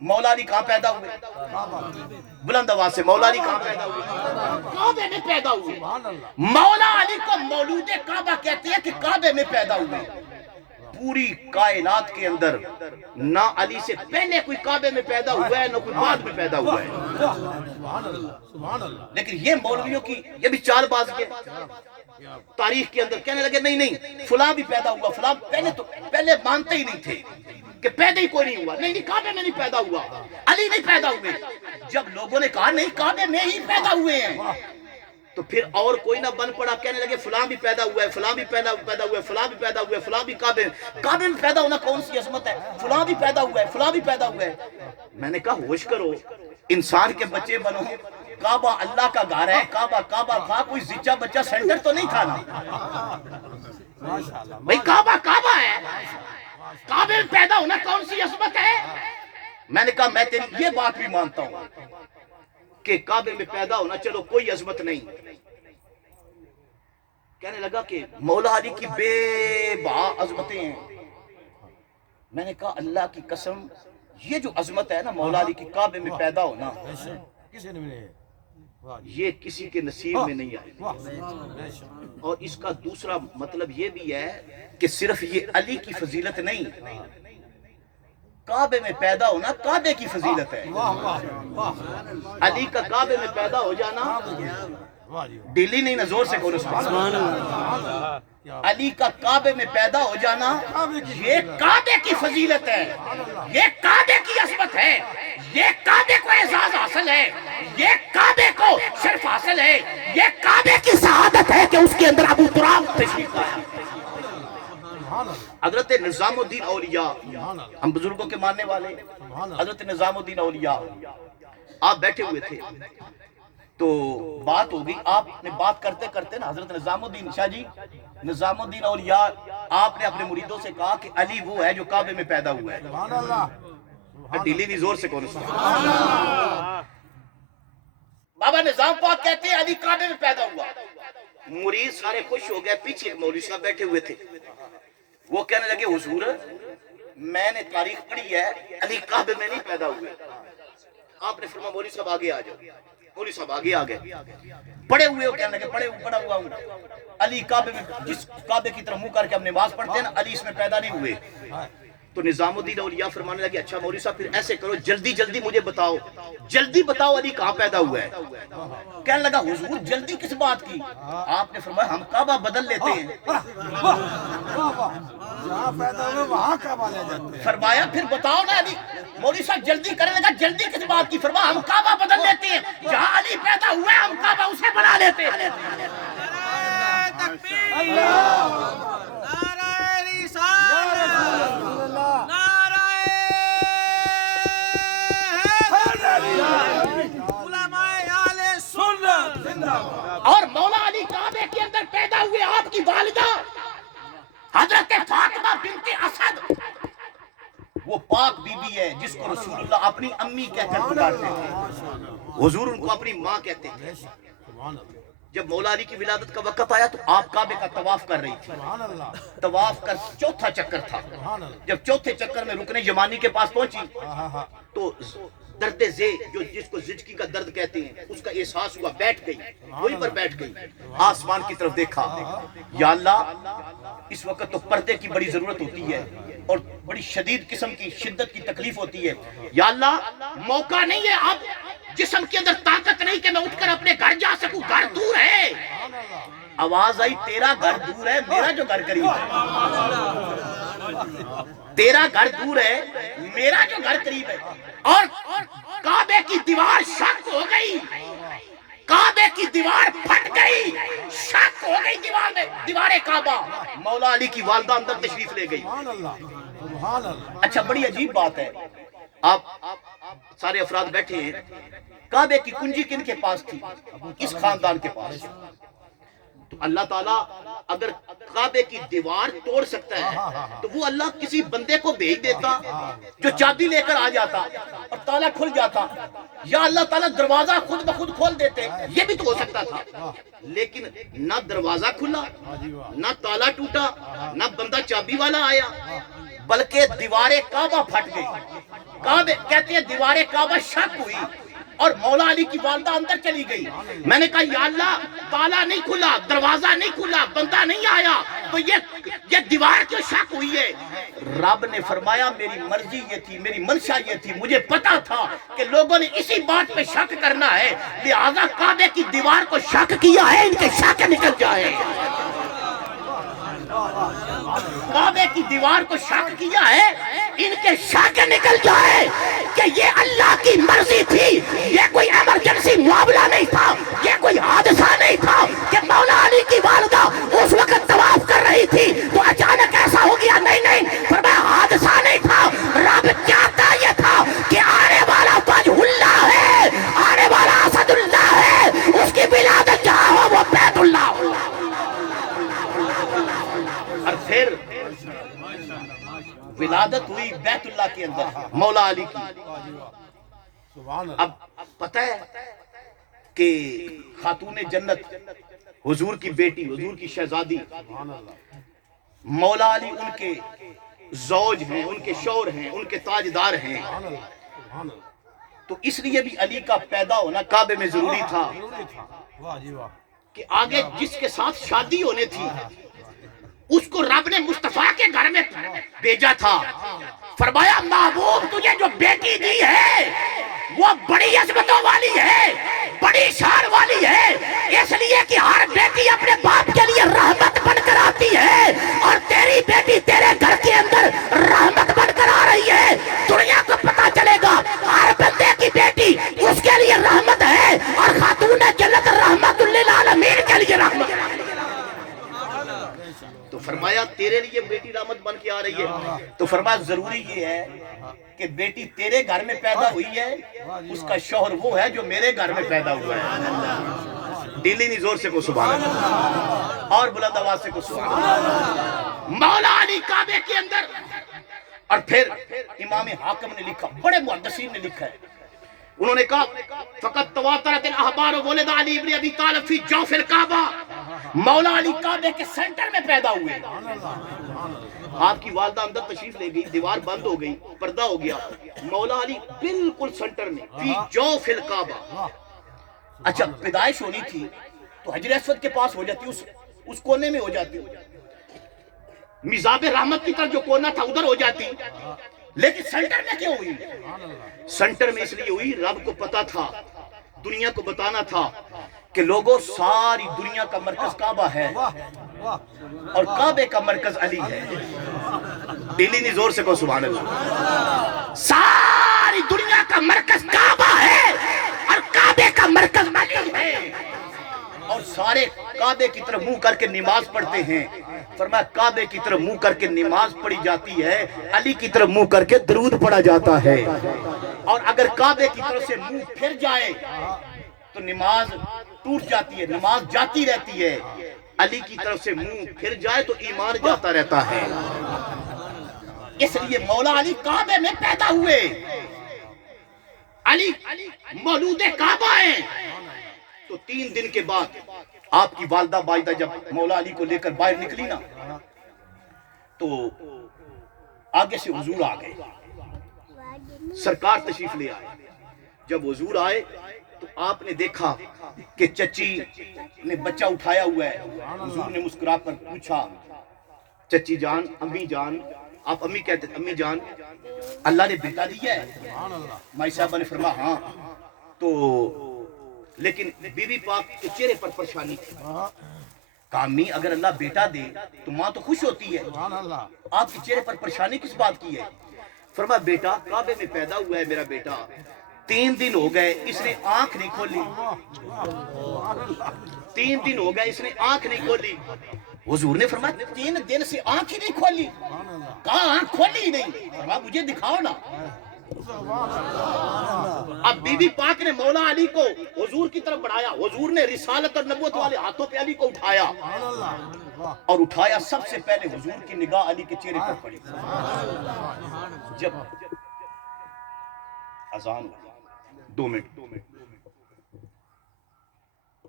مولا علی کہاں پیدا ہوئے؟ بلند آواز سے مولا علی کہاں پیدا ہوئے؟ کعبے میں پیدا ہوئے۔ مولا علی کو مولود کعبہ کہتے ہیں کہ کعبے میں پیدا ہوئے۔ پوری کائنات کے اندر نہ علی سے پہلے کوئی کعبے میں پیدا ہوا ہے نہ کوئی بعد میں پیدا ہوا ہے۔ لیکن یہ مولویوں کی یہ بھی چال بازی ہے، تاریخ کے اندر کہنے لگے نہیں نہیں فلاں بھی پیدا ہوا، فلاں پہلے مانتے ہی نہیں تھے کہ پیدا ہی کوئی نہیں ہوا، نہیں کعبے میں نہیں پیدا ہوا، علی نہیں پیدا ہوئے۔ جب لوگوں نے کہا نہیں کعبے میں ہی پیدا ہوئے ہیں تو پھر اور کوئی نہ بن پڑا، کہنے لگے فلاں بھی پیدا ہوا ہے، فلاں بھی پیدا ہوا ہے، فلاں بھی پیدا ہوا ہے، فلاں بھی کعبے میں پیدا ہونا کون سی عظمت ہے، فلاں بھی پیدا ہوا ہے، فلاں بھی پیدا ہوا ہے۔ میں نے کہا ہوش کرو، انسان کے بچے بنو، کعبہ اللہ کا گھر ہے، کعبہ تھا، کوئی زچہ بچہ سینٹر تو نہیں تھا نا بھئی، کعبہ ہے، کعبے میں پیدا ہونا کون سی عظمت ہے۔ میں نے کہا میں تیری یہ بات بھی مانتا ہوں کہ کعبے میں پیدا ہونا چلو کوئی عظمت نہیں۔ کہنے لگا کہ مولا علی کی بے بہا عظمتیں ہیں۔ میں نے کہا اللہ کی قسم یہ جو عظمت ہے نا مولا علی کی کعبے میں پیدا ہونا، یہ کسی کے نصیب میں نہیں آئی۔ اور اس کا دوسرا مطلب یہ بھی ہے کہ صرف یہ علی کی فضیلت نہیں، کعبے میں پیدا ہونا کعبے کی فضیلت ہے۔ علی کا کعبے میں پیدا ہو جانا ڈیلی نہیں، نزور سے کونو سبحان اللہ، علی کا کعبے میں پیدا ہو جانا یہ کعبے کی فضیلت ہے، یہ کعبے کی عظمت ہے، یہ کعبے کو اعزاز حاصل ہے، یہ کعبے کو شرف حاصل ہے، یہ کعبے کی سعادت ہے کہ اس کے اندر ابو تراب تشریف لایا۔ حضرت نظام الدین اولیاء، ہم بزرگوں کے ماننے والے، حضرت نظام الدین اولیاء آپ بیٹھے ہوئے تھے تو بات ہو گئی، آپ نے بات کرتے کرتے نا حضرت نظام الدین شاہ جی نظام الدین اولیاء آپ نے اپنے مریدوں سے کہا کہ علی وہ ہے جو کعبے میں پیدا ہوا ہے۔ ڈیلی نہیں، زور سے کون سبحان اللہ۔ بابا نظام پاک کہتے ہیں علی کعبے میں پیدا ہوا۔ مرید سارے خوش ہو گئے، پیچھے ایک مولوی صاحب بیٹھے ہوئے تھے، وہ کہنے لگے حضور میں نے تاریخ پڑھی ہے علی کعبے میں نہیں پیدا ہوئے۔ آپ نے فرمایا مولوی صاحب آگے آ جاؤ۔ مولوی صاحب آگے آ گئے، پڑے ہوئے ہو، کہنے لگے پڑا ہوا ہوں علی کعبے میں، جس کعبے کی طرف منہ کر کے ہم نماز پڑھتے ہیں نا علی اس میں پیدا نہیں ہوئے۔ تو نظام الدین اولیاء فرمانے لگے اچھا مولوی صاحب پھر ایسے کرو جلدی مجھے بتاؤ، جلدی بتاؤ علی کہاں پیدا ہوا ہے۔ کہنے لگا حضور جلدی کس بات کی؟ آپ نے فرمایا ہم کعبہ بدل لیتے ہیں۔ فرمایا پھر بتاؤ نا علی، مولوی صاحب جلدی کرنے لگا جلدی کس بات کی؟ فرمایا ہم کعبہ بدل لیتے ہیں، جہاں علی پیدا ہوا ہے ہم کعبہ اسے بنا لیتے ہیں۔ اور مولا علی کعبے کے اندر پیدا ہوئے، آپ کی والدہ حضرت فاطمہ بنت اسد وہ پاک بی بی ہے جس کو رسول اللہ اپنی امی کہہ کر پکارتے تھے، حضور ان کو اپنی ماں کہتے تھے۔ جب مولا علی کی ولادت کا وقت آیا تو آپ کعبے کا طواف کر رہی تھی، طواف کر چوتھا چکر تھا، جب چوتھے چکر میں رکن یمانی کے پاس پہنچی تو درد زے جو جس کو زچگی کا درد کہتے ہیں اس کا احساس ہوا، بیٹھ گئی، وہیں پر بیٹھ گئی، آسمان کی طرف دیکھا، یا اللہ اس وقت تو پردے کی بڑی ضرورت ہوتی ہے اور بڑی شدید قسم کی شدت کی تکلیف ہوتی ہے، یا اللہ موقع نہیں ہے، اب جسم کے اندر طاقت نہیں کہ میں اٹھ کر اپنے گھر جا سکوں، گھر دور ہے۔ آواز آئی تیرا گھر دور ہے میرا جو گھر قریب ہے، تیرا گھر دور ہے میرا جو گھر قریب ہے۔ اور کعبے کی دیوار شک ہو گئی، کعبے کی دیوار پھٹ گئی، شک ہو گئی دیوار میں، دیوار کعبہ۔ مولا علی کی والدہ اندر تشریف لے گئی۔ اچھا بڑی عجیب بات ہے، آپ سارے افراد بیٹھے ہیں، کعبے کی کنجی کن کے پاس تھی؟ اس خاندان کے پاس۔ تو اللہ تعالیٰ اگر کعبے کی دیوار توڑ سکتا ہے تو وہ اللہ کسی بندے کو بھیج دیتا جو چابی لے کر آ جاتا اور تالا کھل جاتا، یا اللہ تعالیٰ دروازہ خود بخود کھول دیتے، یہ بھی تو ہو سکتا تھا۔ لیکن نہ دروازہ کھلا، نہ تالا ٹوٹا، نہ بندہ چابی والا آیا، بلکہ دیوار کعبہ پھٹ گئی. کعبے کہتے ہیں دیوار کعبہ شک ہوئی اور مولا علی کی والدہ اندر چلی گئی. میں نے کہا یا اللہ تالا نہیں کھلا, دروازہ نہیں کھلا, بندہ نہیں آیا, تو یہ دیوار کیوں شک ہوئی ہے؟ رب نے فرمایا میری مرضی یہ تھی, میری منشا یہ تھی, مجھے پتا تھا کہ لوگوں نے اسی بات پہ شک کرنا ہے, لہذا کعبے کی دیوار کو شک کیا ہے, ان کے شک نکل جائے. کعبے کی دیوار کو شک کیا ہے, ان کے شک نکل جائے کہ یہ اللہ کی مرضی تھی. یہ کوئی ایمرجنسی معاملہ نہیں تھا, یہ کوئی حادثہ نہیں تھا کہ مولا علی کی والدہ اس وقت طواف کر رہی تھی تو اچانک ایسا ہو گیا. نہیں نہیں, فرمایا حادثہ نہیں تھا, رب چاہتا یہ تھا کہ آنے والا وجہ اللہ ہے, آنے والا اسد اللہ ہے, اس کی ولادت جہاں ہو وہ بیت اللہ ہو. اور پھر ولادت ہوئی بیت اللہ کے اندر مولا علی کی. اب پتہ ہے کہ خاتون جنت حضور کی بیٹی, حضور کی شہزادی مولا علی ان کے زوج ہیں, ان کے شوہر ہیں, ان کے تاجدار ہیں. تو اس لیے بھی علی کا پیدا ہونا کعبے میں ضروری تھا کہ آگے جس کے ساتھ شادی ہونے تھی اس کو رب نے مصطفیٰ کے گھر میں بھیجا تھا. فرمایا محبوب تجھے جو بیٹی دی ہے وہ بڑی عظمتوں والی ہے, بڑی شان والی ہے, اس لیے کہ ہر بیٹی اپنے باپ کے لیے رحمت بن کر آتی ہے, اور تیری بیٹی تیرے گھر کے اندر رحمت بن کر آ رہی ہے. دنیا کو پتا چلے گا ہر بندے کی بیٹی اس کے لیے رحمت ہے, اور خاتون جنت رحمت للعالمین کے لیے رحمت ہے. تو فرمایا تیرے لیے بیٹی رحمت بن کے آ رہی ہے. تو فرمایا ضروری یہ ہے کہ بیٹی تیرے گھر میں پیدا ہوئی ہے, اس کا شوہر وہ ہے جو میرے گھر میں پیدا ہوا ہے. دلی نہیں زور سے کو سبحان اللہ, اور بلند آواز سے کو سبحان اللہ. مولا علی کعبے کے اندر. اور پھر امام حاکم نے لکھا, بڑے محدثین نے لکھا ہے, انہوں نے کہا فقط تواترت الاحبار ولد علی ابن ابی طالب فی جوف الکعبہ. مولا علی کعبے کے سینٹر میں پیدا ہوئے. آپ کی والدہ اندر تشریف لے گئی, دیوار بند ہو گئی, پردہ ہو گیا, مولا علی بالکل سینٹر میں فی جوف الکعبہ. اچھا پیدائش ہونی تھی تو حجر اسود کے پاس ہو جاتی, اس کونے میں ہو جاتی, میزاب رحمت کی طرف جو کونا تھا ادھر ہو جاتی, لیکن سینٹر میں کیوں ہوئی؟ سینٹر میں اس لیے ہوئی, رب کو پتا تھا, دنیا کو بتانا تھا کہ لوگوں ساری دنیا کا مرکز کعبہ ہے اور کعبے کا مرکز علی ہے. دلی نہیں زور سے کو سبحان اللہ. ساری دنیا کا مرکز کعبہ ہے اور کعبے کا مرکز علی ہے, اور سارے کعبے کی طرف منہ کر کے نماز پڑھتے ہیں. فرمایا کعبے کی طرف منہ کر کے نماز پڑھی جاتی ہے, علی کی طرف منہ کر کے درود پڑھا جاتا ہے. اور اگر کعبے کی طرف سے منہ پھر جائے تو نماز ٹوٹ جاتی ہے, نماز جاتی رہتی ہے. علی کی طرف سے منہ پھر جائے تو ایمان جاتا رہتا ہے. اس لیے مولا علی کعبے میں پیدا ہوئے. علی مولود کعبہ ہیں. تو 3 دن کے بعد آپ کی والدہ باجدہ جب مولا علی کو لے کر باہر نکلی نا, تو آگے سے حضور آ گئے, سرکار تشریف لے آئے. جب حضور آئے تو آپ نے دیکھا کہ چچی نے بچہ اٹھایا ہوا ہے. حضور نے مسکرا کر پوچھا, چچی جان, امی جان, آپ امی کہتے ہیں, امی جان اللہ نے بیٹا دیا ہے؟ مائی صاحبہ نے فرمایا ہاں. تو لیکن بی بی پاک کے چہرے پر پریشانی تھی. کہا امی اگر اللہ بیٹا دے تو ماں تو خوش ہوتی ہے, آپ کے چہرے پر پریشانی کس بات کی ہے؟ فرمایا بیٹا کعبے میں پیدا ہوا ہے میرا بیٹا, 3 دن ہو گئے اس نے آنکھ نہیں کھولی, 3 دن ہو گئے اس نے آنکھ نہیں کھولی. حضور نے فرمایا 3 دن سے آنکھ ہی نہیں کھولی؟ کہاں آنکھ کھولی ہی نہیں. فرمایا مجھے دکھاؤ نا. اب بی بی پاک نے مولا علی کو حضور کی طرف بڑھایا. حضور نے رسالت اور نبوت والے ہاتھوں پہ علی کو اٹھایا, اور اٹھایا سب سے پہلے حضور کی نگاہ علی کے چہرے پر پڑی. جب اذان 2 منٹ